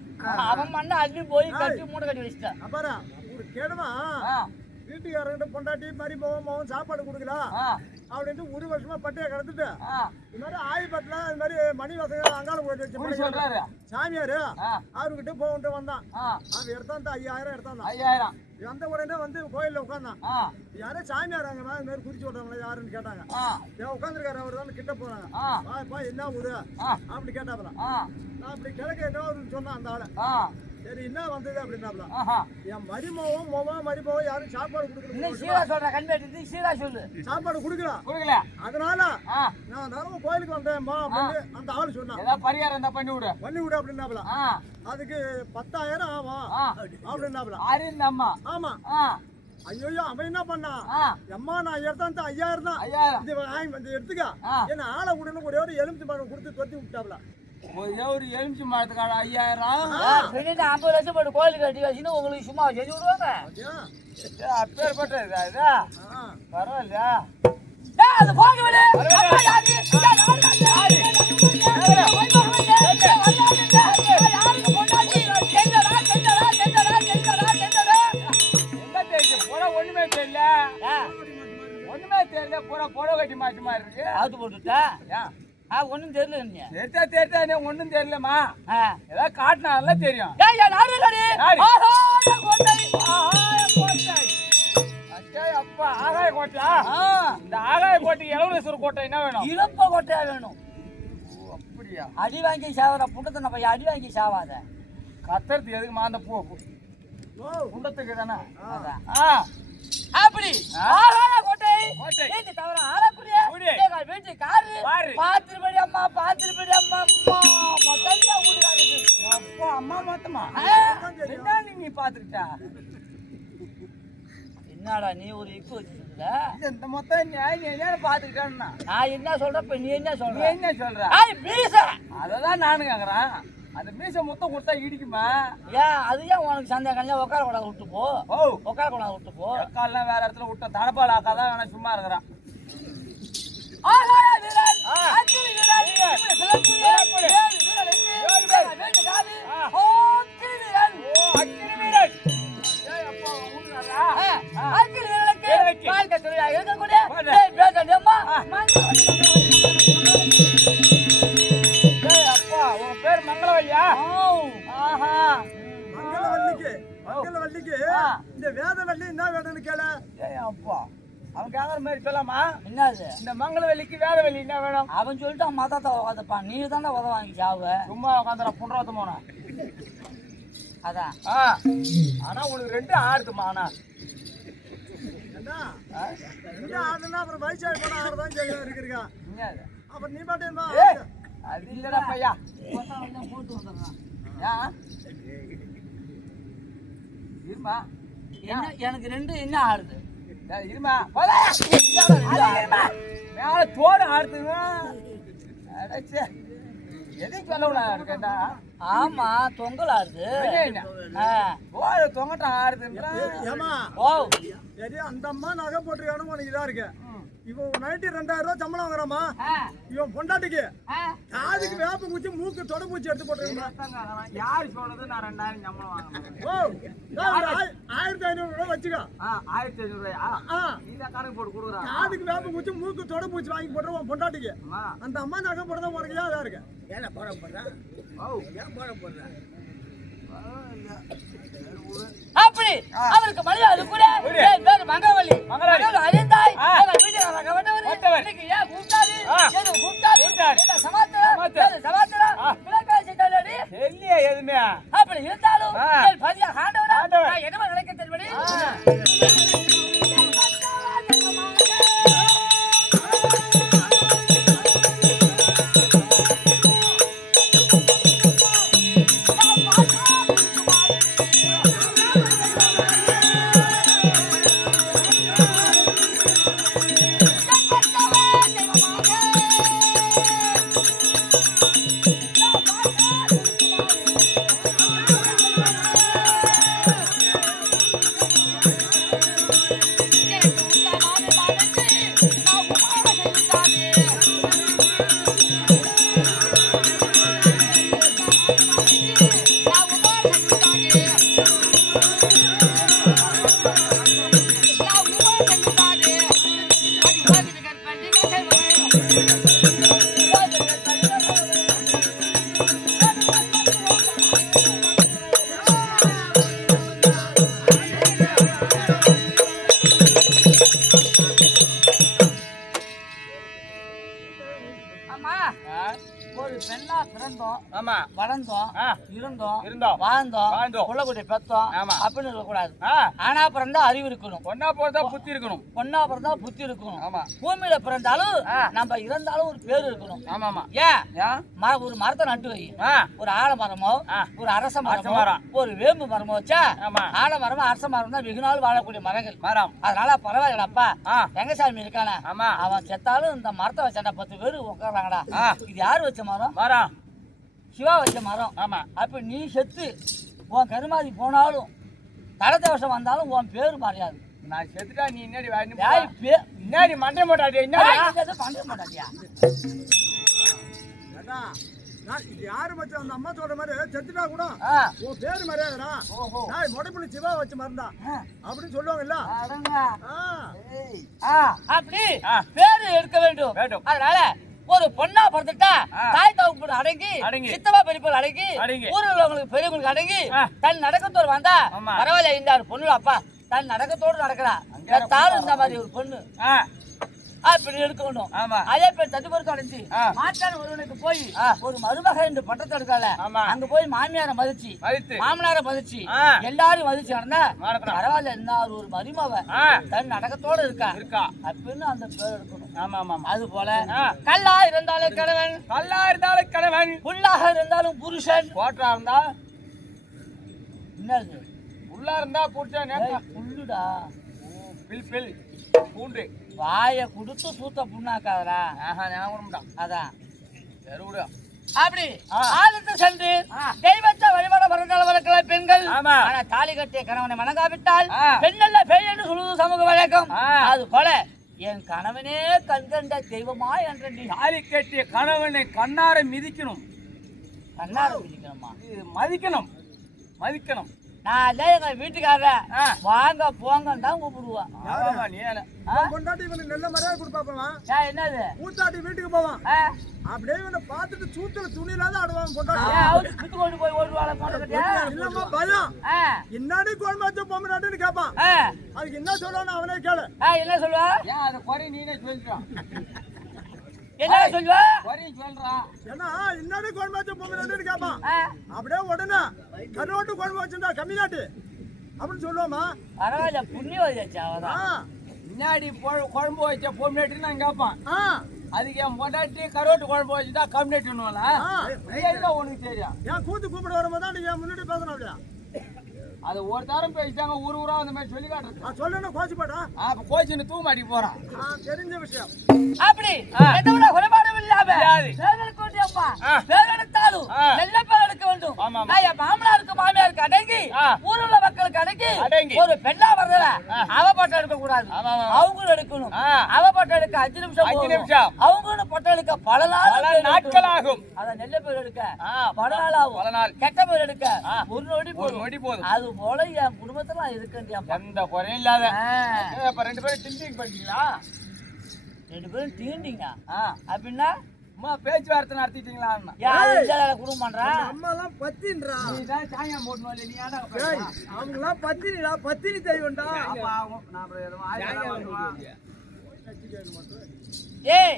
அவன் மண்ணை அள்ளி போய் கட்டி மூட்டை கட்டி வச்சுட்டான். அப்புறம் ஒரு கேடுமா வீட்டுக்காரங்கிட்ட பொண்டாட்டி மாதிரி மோகம் சாப்பாடு கொடுக்கலாம் அப்படின்ட்டு 1 வருஷமா பட்டையை கடந்துட்டு இது மாதிரி ஆயிப்பட்டில இது மாதிரி மணி வசதி அங்காள போயிட்டு வச்சு சாமியாரு அவர்கிட்ட போகிட்டு வந்தான். அவன் எடுத்தான் 5,000 எடுத்தான். 5,000 அந்த உடனே வந்து கோயில்ல உட்காந்தான். யாரே சாமியார் அங்கம்மா இது மாதிரி குறிச்சு விட்டாங்களா யாருன்னு கேட்டாங்க. உட்காந்துருக்காரு அவர் தான் கிட்ட போனாங்க. என்ன ஊரு அப்படி கேட்டாப்புல. நான் அப்படி கிழக்கு என்ன சொன்னான் அந்த ஆளு. சரி என்ன வந்தது அப்படின்னாப்ல. என் மரிமோவும் யாரும் சாப்பாடு சாப்பாடு கொடுக்கல. அதனால நான் தினமும் கோயிலுக்கு வந்தேன்மா அப்படின்னு அந்த ஆளு சொன்னான். பரிகாரம் பண்ணி விடு அப்படின்னாப்ல. அதுக்கு 10,000 ஆகும் அப்படின்னாப்ல. ஆமா ஐயோ அவன் என்ன பண்ணா அம்மா நான் எடுத்தான் 5,000 தான் இது எடுத்துக்க என்ன ஆளை விடணும் ஒரே ஒரு எலுமிச்சை மரம் கொடுத்து தொத்தி விட்டாப்ல. ஒரே ஒரு எலுமிச்சை மரத்துக்கான 5,000 50 லட்சம் போட்டு கோயிலுக்கு கட்டி வச்சுன்னு உங்களுக்கு சும்மா செஞ்சு விடுவாங்க. அப்பேற்பட்டது பரவாயில்லையா? அது போக ஒண்ணுமே தெரியல பூரா புடவை கட்டி மாட்டுமா இருக்கு. அது போட்டுட்டா ஒண்ணும் தெரியல. தெரியா ஒண்ணும் தெரியலமா. ஏதாவது காட்டினால தெரியும். அப்பா ஆகாய கோட்டா. இந்த ஆகாய கோட்டை எலவரேஸ்வரர் கோட்டை என்ன வேணும்? இறப்ப கோட்டையா வேணும். அப்படியா? அடி வாங்கி சாவற புண்டத்தை பையன் அடி வாங்கி சாவாத. கத்துறதுக்கு எதுக்கு மாந்த பூ புண்டத்துக்கு தானே. அப்படி ஆகாய கோட்டை வீட்டு தவிர ஆளக்கூடிய வீட்டு காரு பாத்திருப்படி அம்மா மொத்தமா வீடுகாரு. அப்பா அம்மா மொத்தமா என்ன நீ பாத்துக்கிட்டா? என்னடா நீ ஒரு இப்பு வச்சிருக்க? இந்த மொத்தம் என்ன பாத்துக்கிட்டான்னா நான் என்ன சொல்றேன் இப்ப நீ என்ன சொல்ற? என்ன சொல்ற? அததான் நானும் கேக்குறேன். அந்த மீச மொத்தம் கொடுத்தா இடிக்குமா? ஏன் அது ஏன் உனக்கு சந்தேகம்? உட்கார கூடாது விட்டு போ. உட்கார கூடாது விட்டு போ. உட்காரெல்லாம் வேற இடத்துல விட்ட தடப்பால் ஆக்காதான் வேணா சும்மா இருக்கிறான். பேர் மங்களவல்லியா? மங்களவல்லிக்கு இந்த வேதவல்லி என்ன வேணும்னு கேள. அப்பா அவன் கேக்குற மாதிரி சொல்லாமா? என்னது இந்த மங்களவல்லிக்கு வேதவல்லி என்ன வேணும்? அவன் சொல்லிட்டு மதத்தை உதப்பான். நீ தானே உதவ வாங்கி சாவ. சும்மா உட்காந்துற புண்ணியத்து போன. அதான் ஆனா உனக்கு 2 ஆடுதுமா. ஆனா ஆடுனா அப்புறம் வயசாகி போனா ஆடுதான் இருக்கிறீங்க. அப்புறம் நீ பாட்டேமா அது இல்லடா பையா. போட்டு வந்துடுறான். இருமா எனக்கு 2 என்ன ஆடுது? இருமா மேல தோடு ஆடுதுங்க. எதையும் சொல்ல இருக்கா? ஆமா தொங்கல் ஆடுது. தொங்கட்டம் ஆடுதுன்றா. ஓ சரி அந்த அம்மா நகை போட்டிருக்கானு உனக்கு இதா இருக்கு. இவன் நைட்டு 2,000 ரூபாய் சம்பளம் வாங்குறாமா? இவன் பொண்டாட்டிக்கு காதுக்கு வேப்ப குச்சி மூக்கு தொட பூச்சி எடுத்து போட்டுருக்கான். யாரு சொல்றது? நான் 2,000 சம்பளம் வாங்குறேன். 1,500 ரூபாய் வச்சுக்கோ. 1,500 ரூபாயா? நீ தான் கணக்கு போட்டு கொடுக்குறா. காதுக்கு வேப்ப குச்சி மூக்கு தொட பூச்சி வாங்கி போட்டுருவான் பொண்டாட்டிக்கு. அந்த அம்மா நகை போடுறதா உனக்கு இதா இருக்கு. ஏன்னா போட போடுறேன். ஏன் போட போடுறேன்? அப்படி அவருக்கு மரியாதை கூட என் பேரு மங்கவள்ளி அறிந்தாய் வீட்டுக்காரங்க வந்தவர் இன்னைக்கு ஏன் கூப்பிட்டாரு எது கூப்பிட்டாரு என்ன சமாச்சாரம் விளக்கம் செய்தாடி இல்லையே எதுவுமே அப்படி இருந்தாலும் என் பதியா ஆண்டவரா நான் என்ன நினைக்க தெரியுமடி ஆனா பிறந்தா அறிவு இருக்கணும் பொண்ணா பிறந்தா புத்தி இருக்கணும் பொண்ணா பிறந்தா புத்தி இருக்கணும் ஆமா பூமியில பிறந்தாலும் நம்ம இறந்தாலும் ஒரு பேரு இருக்கணும் ஆமாமா ஏன் ஒரு மரத்தை நட்டு வை ஒரு ஆலமரமோ ஒரு அரச மரமோ ஒரு வேம்பு மரமோ வச்சா ஆலமரமோ அரச மரம் தான் வெகு நாள் வாழக்கூடிய மரங்கள் மரம் அதனால பரவாயில்லப்பா வெங்கசாமி இருக்கானே அவன் செத்தாலும் இந்த மரத்தை வச்சாண்டா 10 பேரு உட்காராங்கடா இது யாரு வச்ச மரம் மரம் சிவா வச்ச மரம் ஆமா அப்ப நீ செத்து உன் கருமாதி போனாலும் தடத்த வருஷம் வந்தாலும் உன் பேரு மாறியாது நான் செத்துட்டா நீ என்னடி என்னடி மண்டை போட்டாடி மண்டை போட்டாடியா யாரு மச்சான் அந்த அம்மா சொல்ற மாதிரி செத்துட்டா கூட உன் பேரு மரியாதைடா முடைப்புள்ளி சிவா வச்ச மருந்தா அப்படின்னு சொல்லுவாங்கல்ல அப்படி பேரு எடுக்க வேண்டும் அதனால ஒரு பொண்ணா பிறந்துட்டா தாய் தகப்பன் அடங்கி சித்தப்பா பெரியப்பா அடங்கி ஊரில் உள்ளவங்களுக்கு பெரியவங்களுக்கு அடங்கி தன் நடக்கத்தோடு வந்தா பரவாயில்ல இந்த பொண்ணு அப்பா தன் நடக்கத்தோடு நடக்கிறா தாரும் இந்த மாதிரி ஒரு பொண்ணு அப்படி எடுக்கணும் அதே பேர் தட்டுப்பொருத்தம் அடைஞ்சு மாற்றான ஒருவனுக்கு போய் ஒரு மருமக என்று பட்டத்தை எடுக்கல அங்க போய் மாமியார மதிச்சு மாமனார மதிச்சு எல்லாரும் மதிச்சு நடந்தா பரவாயில்ல என்ன ஒரு மருமவ தன் நடக்கத்தோட இருக்கா அப்படின்னு அந்த பேர் எடுக்கணும் அது போல கல்லா இருந்தாலும் கணவன் புல்லாக இருந்தாலும் புருஷன் கோட்டா இருந்தா என்னது உள்ளா இருந்தா புருஷன் புல்லுடா பில் பூண்டு வாய குடுத்து சூத்த புண்ணாக்காதரா அதான் அப்படி ஆலத்து சென்று தெய்வத்தை வழிபட வரங்கள பெண்கள் ஆனா தாலி கட்டிய கணவனை மணங்காவிட்டால் பெண்ணல்ல பேய் என்று சொல்லுவது சமூக வழக்கம் அது போல என் கணவனே கண்கண்ட தெய்வமா என்ற தாலி கட்டிய கணவனை கண்ணார மிதிக்கணும் கண்ணார மிதிக்கணுமா மதிக்கணும் நான் எங்க வீட்டுக்காரர வாங்க போங்கன்னு தான் கூப்பிடுவான் கொண்டாட்டி இவனுக்கு நல்ல மரியாதை கொடுப்பாப்பா என்னது ஊத்தாட்டி வீட்டுக்கு போவான் அப்படியே இவனை பார்த்துட்டு சூத்துல துணியில தான் ஆடுவான் கொண்டாட்டி கொண்டு போய் ஓடுவாங்க இல்லம்மா பயம் என்னடி குழம்பு பொம்மநாட்டுன்னு கேட்பான் அதுக்கு என்ன சொல்லுவான்னு அவனே கேளு என்ன சொல்லுவா அதை குறை நீனே சொல்லிட்டான் என்ன சொல்லுவா ஏன்னா இன்னொரு குழம்பு பொம்மநாட்டுன்னு கேட்பான் அப்படியே உடனே கருவாட்டு குழம்பு வச்சிருந்தா கம்மிநாட்டு அப்படின்னு சொல்லுவோமா பரவாயில்ல புண்ணியவதியாச்சு அவதான் முன்னாடி குழம்பு வச்ச பொம்னாட்டி நான் கேட்பான் அதுக்கு என் பொண்டாட்டி கருவாட்டு குழம்பு வச்சுட்டா கம்மினாட்டுன்னுவாளா உனக்கு தெரியும் ஏன் கூத்து கூப்பிட வரும்போது தான் நீங்க முன்னாடி பேசணும் அப்படியா அது ஒரு தரம் பேசிட்டாங்க ஊரா அந்த மாதிரி சொல்லி காட்டுறது சொல்லணும் கோச்சு போட்டா அப்ப கோச்சின்னு தூமாடி போறான் தெரிஞ்ச விஷயம் அப்படி எந்த குறைபாடும் இல்லாம பேர் எடுத்தாலும் நல்ல பேர் எடுக்க வேண்டும் என் மாமனாருக்கு மாமியாருக்கு அடங்கி ஊருள்ள மக்களுக்கு அடங்கி ஒரு பெண்ணா வர்றத அவ பட்டம் எடுக்க கூடாது அவங்களும் எடுக்கணும் அவ பட்டம் எடுக்க 5 நிமிஷம் அவங்களும் பட்டம் எடுக்க பல நாட்கள் ஆகும் அத நல்ல பேர் எடுக்க பல நாள் ஆகும் கெட்ட பேர் எடுக்க ஒரு நொடி போதும் அது போல என் குடும்பத்துல இருக்கண்டியா எந்த குறையும் இல்லாத அப்ப 2 பேரும் டிண்டிங் பண்ணிட்டீங்களா 2 பேரும் தீண்டிங்க அப்படின்னா அம்மா பேச்சுவார்த்தை நடத்திட்டீங்களா யாரு இல்ல குடும்பம் பண்றா அம்மா எல்லாம் பத்தின்றா நீ தான் சாயம் போடணும் இல்ல நீ ஏன்டா அவங்க எல்லாம் பத்தினிடா பத்தினி தெய்வம்டா ஏய்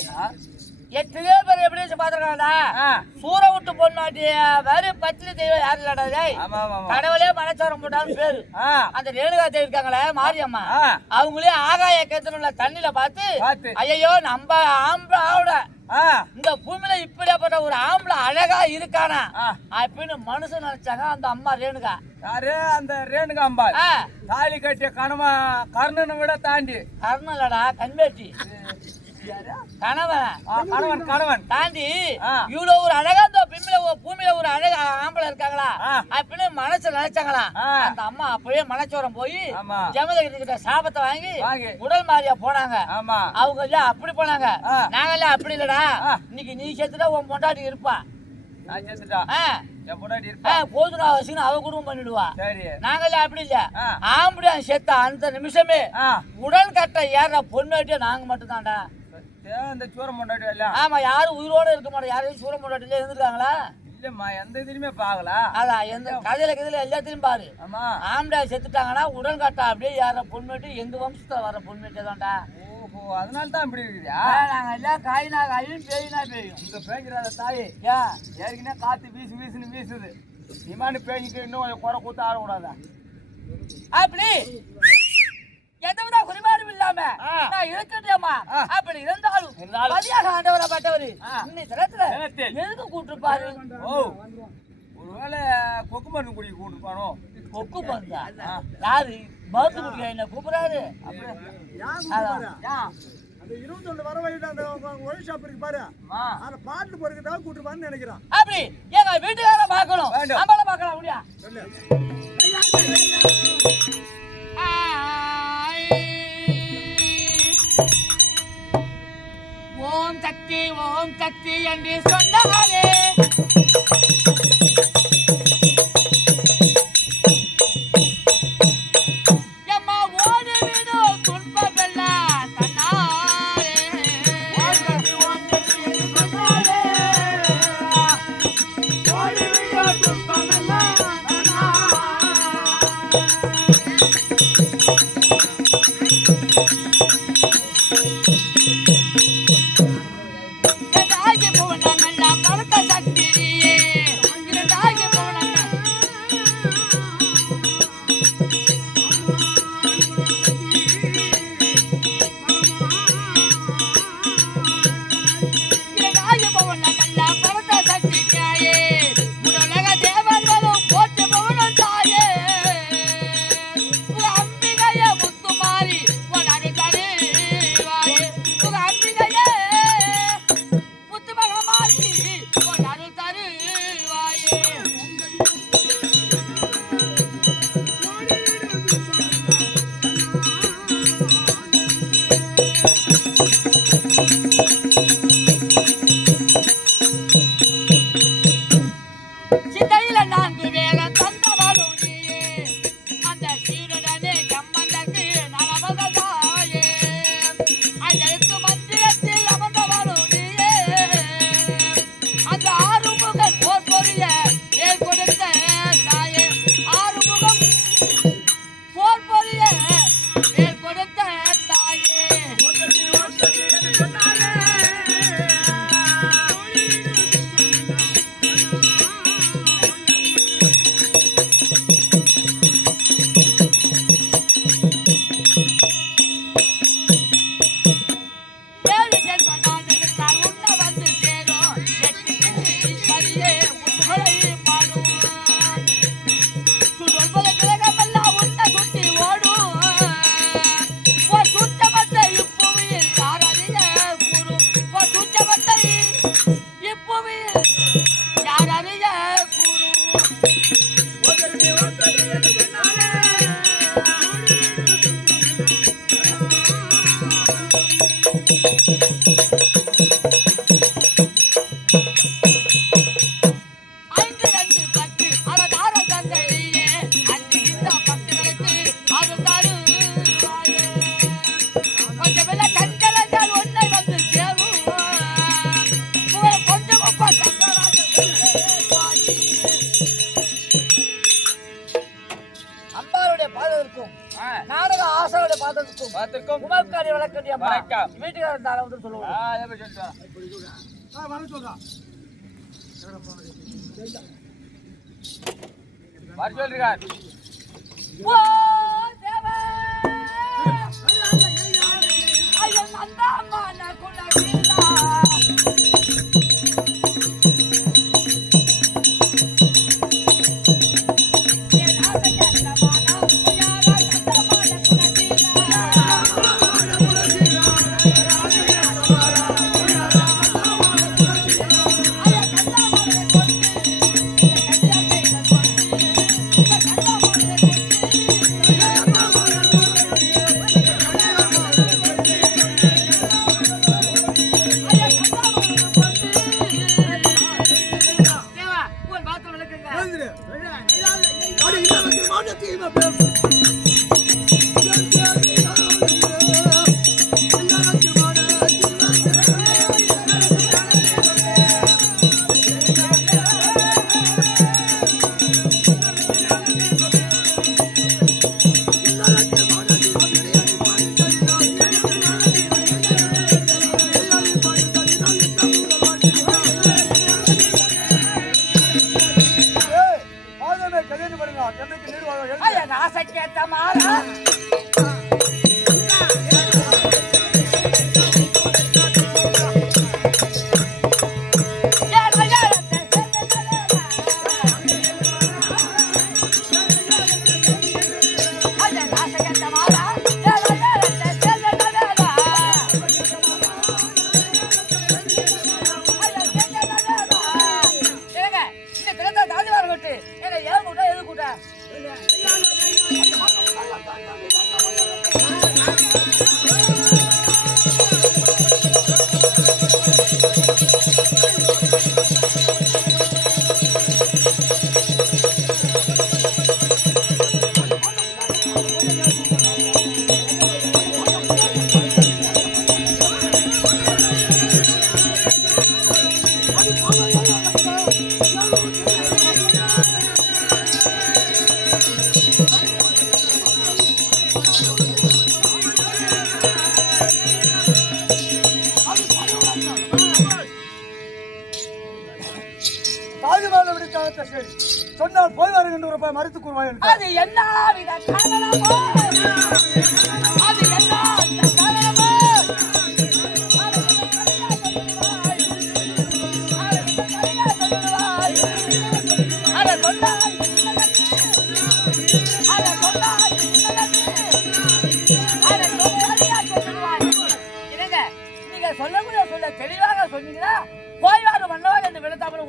எத்தனையோ பேர் எப்படி பாத்துருக்காங்கடா சூற விட்டு பொண்ணாட்டி வேற பத்தினி தெய்வம் யாரு இல்லடா டேய் கடவுளே மனசாரம் போட்டான்னு பேரு அந்த ரேணுகா தேவி இருக்காங்களே மாரியம்மா அவங்களே ஆகாய கேத்தனுள்ள தண்ணில பார்த்து ஐயோ நம்ம ஆம்பளை ஆவிட இந்த பூமியில இப்படியாப்பட்ட ஒரு ஆம்பளை அழகா இருக்கானா அப்படின்னு மனுஷன் நினைச்சாங்க அந்த அம்மா ரேணுகா. யாரு அந்த ரேணுகா அம்பா தாலி கட்டிய கர்ணனை விட தாண்டி கர்ணன் இல்லடா கண்வேட்டி கணவன் கணவன் தாண்டி இவ்வளவு ஒரு அழகா இந்த பூமியில ஒரு அழகா ஆம்பளை இருக்காங்களா அப்படின்னு மனசு நினைச்சாங்களா அந்த அம்மா அப்பவே மனச்சோரம் போய் ஜமதகிரி கிட்ட சாபத்தை வாங்கி உடல் மாறியா போனாங்க. அவங்க இல்ல அப்படி போனாங்க, நாங்க இல்ல அப்படி இல்லடா இன்னைக்கு நீ சேர்த்துட்டா உன் பொண்டாட்டி இருப்பா, நான் சேர்த்துட்டா போதுனா வச்சுன்னு அவ குடும்பம் பண்ணிடுவா. நாங்கெல்லாம் அப்படி இல்ல, ஆம்படியா செத்த அந்த நிமிஷமே உடல் கட்ட ஏற பொண்ணாட்டியா நாங்க மட்டும் தான்டா. இந்த சூரம் பொண்டாட்டி இல்ல. ஆமா, யாரும் உயிரோட இருக்க மாட்டோம். யாரையும் சூரம் பொண்டாட்டில இருந்திருக்காங்களா? இல்லம்மா, எந்த இதுலயுமே பாக்கல. அதான் எந்த கதையில கதையில எல்லாத்தையும் பாரு. ஆம்படியா செத்துட்டாங்கன்னா உடல் கட்ட அப்படியே ஏற பொண்ணாட்டி எங்க வம்சத்துல வர பொண்ணாட்டி தான்டா. ஓஹோ, அதனால தான் இப்படி இருக்குதா? நாங்க எல்லாம் காயினா காயும் பேயினா பேயும். இங்க பேஞ்சிடாத தாயே, ஏற்கனவே காத்து வீசுன்னு வீசுது. இமானு பேஞ்சிட்டு இன்னும் குறை கூத்த ஆடக்கூடாதா? அப்படி எந்தவித குறைபாடும் இல்லாம நான் இருக்கட்டேம்மா. அப்படி இருந்தாலும் பதியாக ஆண்டவரப்பட்டவரு இன்னைக்கு தரத்துல எதுக்கு கூட்டிருப்பாரு? ஓ, ஒருவேளை கொக்கு மருந்து குடிக்க கூட்டிருப்பானோ? கொக்கு மருந்தா? யாரு மருந்து குடிக்க என்ன கூப்பிடாரு? அந்த 21 வர வழியில அந்த ஒயின் ஷாப் இருக்கு பாரு, அந்த பாட்டில் பொறுக்கிறதாக கூட்டிருப்பான்னு நினைக்கிறான். அப்படி எங்க வீட்டுக்கார பார்க்கணும், நம்மள பார்க்கலாம். முடியா ஓம் சக்தி என்று சொன்னாலே எம்மா ஓடி விடும் துன்பமெல்லாம் தன்னாலே. ஓம் சக்தி என்று சொன்னாலே ஓடி விடும் துன்பமெல்லாம் தன்னாலே. அனைவருக்கும் உமக்காரி வழக்கண்டி அம்மா வணக்கம். வீட்டுக்காரர் இருந்தாலும் வந்து சொல்லுவோம் எப்படி சொல்லிட்டா வர சொல்றான் வர சொல்றார் ஓ தேவா ஐயோ நந்தாம்மா நகுல கீழா ஆசைக்கேத்த மாறா சொன்னால் போய் வருகின்ற ஒரு மறுத்து கூறுவாய் அது என்ன வித காரணமோ அது என்ன வித காரணமோ நீங்க சொல்லக்கூடிய சொல்ல தெளிவாக சொன்னீங்கன்னா போய் வாரு மன்னவாக என்று விழுத்தாமல்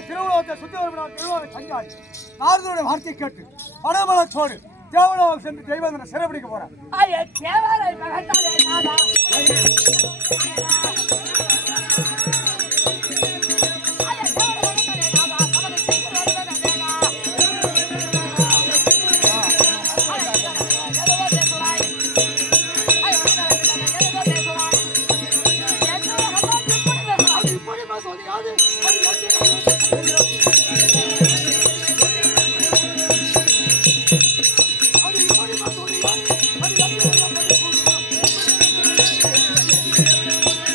திருவிழாவை சுத்தி வருகிறார். திருவிழாவை சஞ்சாரி நாரதனுடைய வார்த்தை கேட்டு பணமலத்தோடு தேவலோகம் சென்று தெய்வந்தனை சிறைபிடிக்க போறார். தேவாரை மகத்தாலே நாதா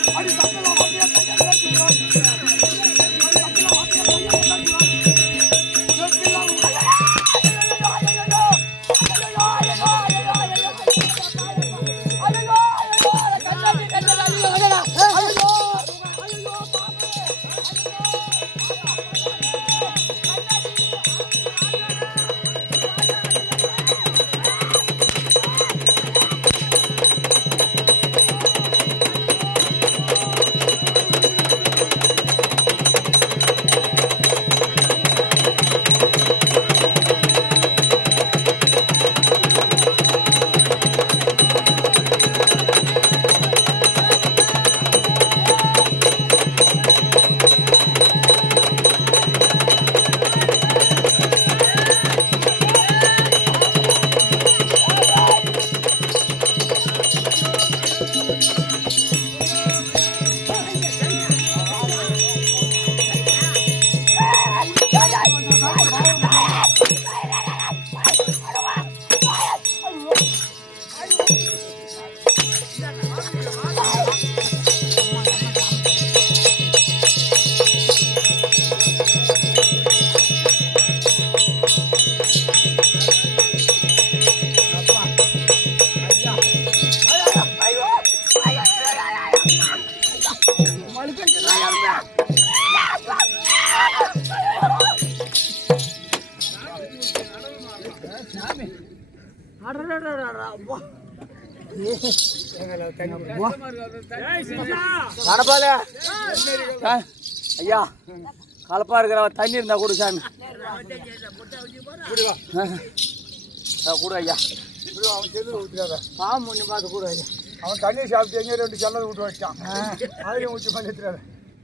அடி கடப்பால ஐயா கலப்பா இருக்கிற தண்ணி இருந்தா கொடு சாமி கொடு ஐயா அவன் செல்லு ஊற்றுக்காத பாம்பு ஒன்று பார்த்து கொடு ஐயா அவன் தண்ணி சாப்பிட்டு எங்கே 2 செல்லல் விட்டு வச்சான் அதுலேயும் ஊற்றி பண்ணி எடுத்துறாரு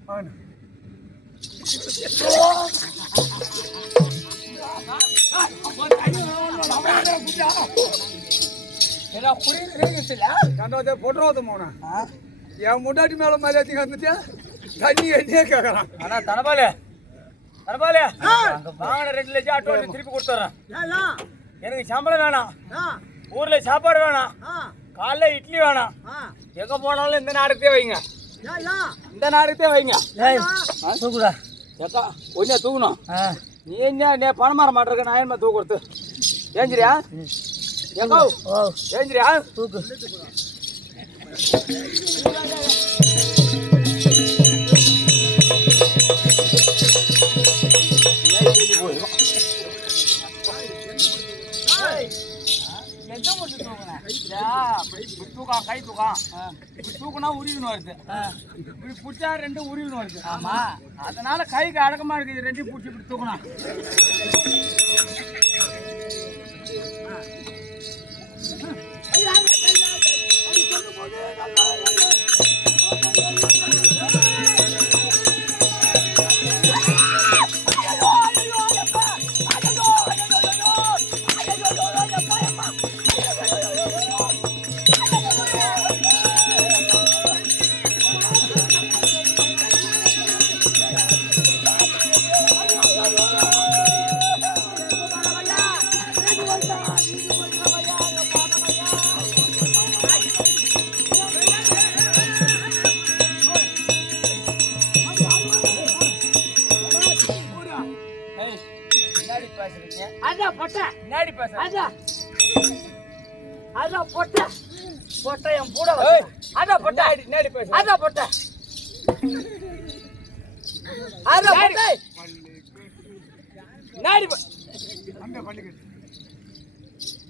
அவன் கண்டாதே பொட்டுறது போன என் முன்னாடி மேல மரியாதைக்கு வந்துட்டு தண்ணி எண்ணே கேட்கறான் ஆனா தனபாலே அங்க வாங்கின 2 லட்சம் ஆட்டோ திருப்பி கொடுத்துறேன் எனக்கு சம்பளம் வேணாம் ஊர்ல சாப்பாடு வேணாம் காலைல இட்லி வேணாம் எங்க போனாலும் இந்த நாடகத்தையே வைங்க இந்த நாடகத்தையே வைங்க தூக்குடா ஏக்கா கொஞ்சம் தூக்கணும் நீ என்ன பணம் மாற மாட்டிருக்க நான் என்ன தூக்குறது ஏஞ்சிரியா ஏங்கோ ஏஞ்சிரியா தூக்கு கை தூக்குனா உருவின்னு வருது இப்படி பிடிச்சா 2 உருவின்னு வருது ஆமா அதனால கைக்கு அடக்கமா இருக்குது 2 பிடிச்சி இப்படி தூக்கணும்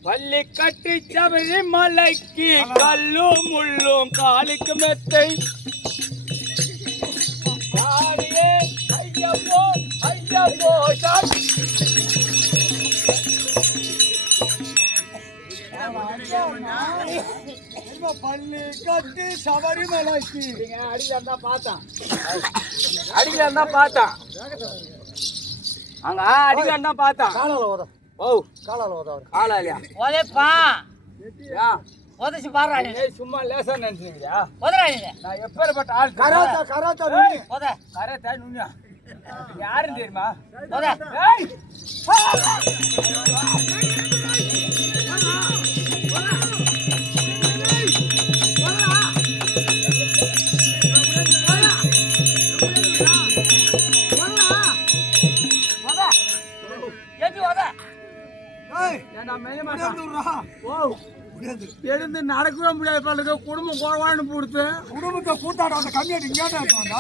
பள்ளி கட்டி சபரி மலைக்கு கல்லும் முள்ளும் காலுக்கு மெத்தை ஐயப்போ ஐயப்போ பள்ளி கட்டி சபரி மலைக்கு அடிக்கல பார்த்தேன் அங்க அடிக்கல பார்த்தேன் காலால ஓத ஓ காலால ஓத காலா இல்லையா ஓதேப்பா யா ஓதசி பாறா நீ சும்மா லேசா நினைச்சீங்களா ஓதறா நீ நான் எப்பேற்பட்ட ஆள் கராத்தா ஓத கராத்தா நுண்ணியா யாருன்னு தெரியுமா ஓத ஏய் எழுந்து நடக்கவே முடியாது பாருங்க குடும்பம் கோவான்னு போடுத்து குடும்பத்தை கூத்தாட அந்த கம்மியாட்டு இங்கேட்டா வந்தா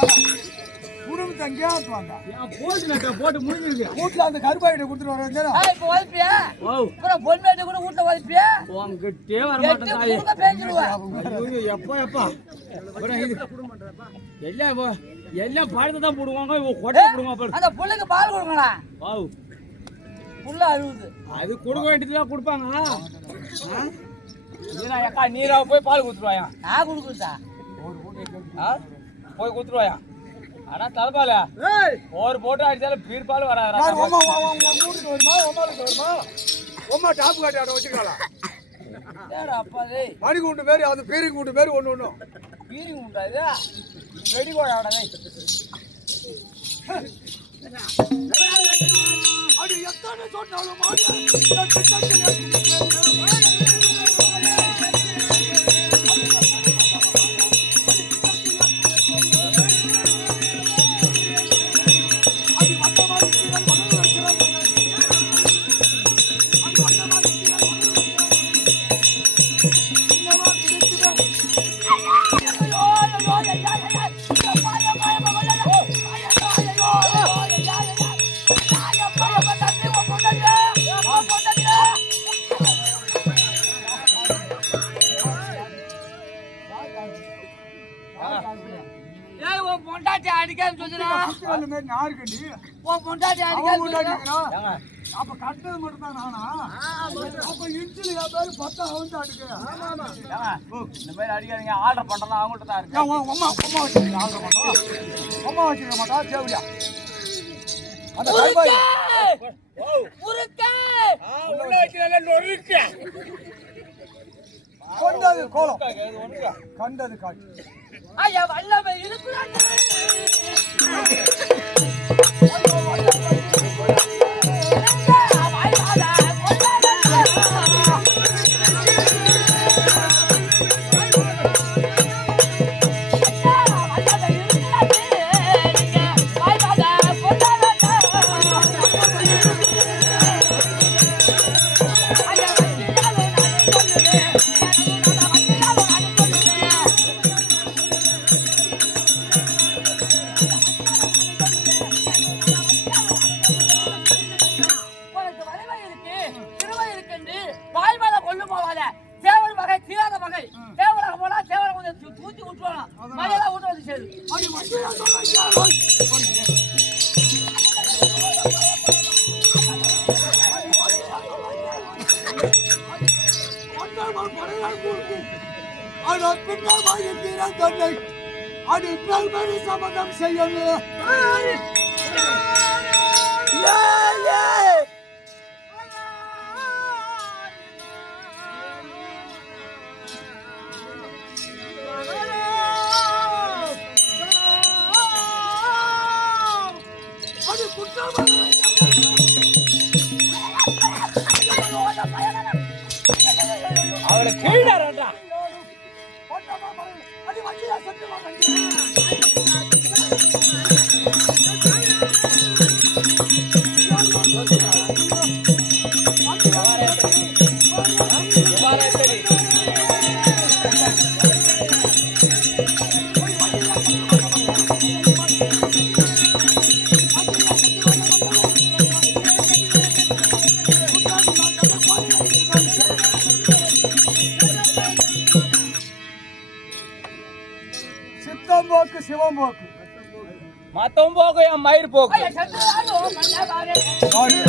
குடும்பத்தை எங்கேயாட்டு வந்தா போட்டு போட்டு முடிஞ்சிருக்கு வீட்டுல அந்த கருப்பாயிட்ட கொடுத்துட்டு வர இப்போ வல்பியா அப்புறம் பொன்மேட்ட கூட வீட்ல வல்பியா உங்ககிட்டே வர மாட்டேன் தாயே கூட பேஞ்சிடுவா எப்போ எப்பா அப்புறம் இது எல்லாம் பழத்தை தான் போடுவாங்க இவ கொட்டை போடுவாங்க அந்த புள்ளைக்கு பால் கொடுங்கடா வாவ் புள்ள அழுவுது அது கொடுக்க வேண்டியதுதான் கொடுப்பாங்க அக்கா நீராவை போய் பால் கொடுத்துருவாயா நான் கொடுக்குறதா போய் கொடுத்துருவாயா ஆனா தலைப்பால ஒரு போட்டு அடிச்சாலும் பீர் பால் வராது ஒம்மா டாப்பு காட்டி ஆட வச்சுக்கலாம் அப்பா டேய் மணி குண்டு மாரி அது பீரி குண்டு மாரி ஒண்ணு பீரி உண்டா இது வெடி கோடாடே அது எத்தனை சொன்னாலும் குத்துக்கல்லு மாதிரி நான் இருக்கண்டி. உன் பொண்டாட்டி அவன் அடிக்காது கொண்டாடிக்கிறான். அப்ப கட்டது மட்டும் தான் நானா? அப்ப இன்ச்சில் பேரு 10 அவன் தான் இருக்கு. இந்த மாதிரி அடிக்காதீங்க. ஆர்டர் பண்றதா அவங்கள்ட்ட தான் இருக்கு. அம்மா வச்சுக்க ஆல்ற மாட்டோம். அம்மா வச்சுக்க மாட்டா தேவையா? அந்த கைபாய் உள்ள வைக்கிறல நொறுக்க. கொண்டது கோலம் கண்டது காட்சி. ஐயா வல்லமை இருக்கிறாங்க. சம்மதம் செய்யணும். அவளை கீழறடா. சித்தம் போக்கு சிவம் போக்கு மத்தம் போக என் மயிர் போக்கு. ஐயோ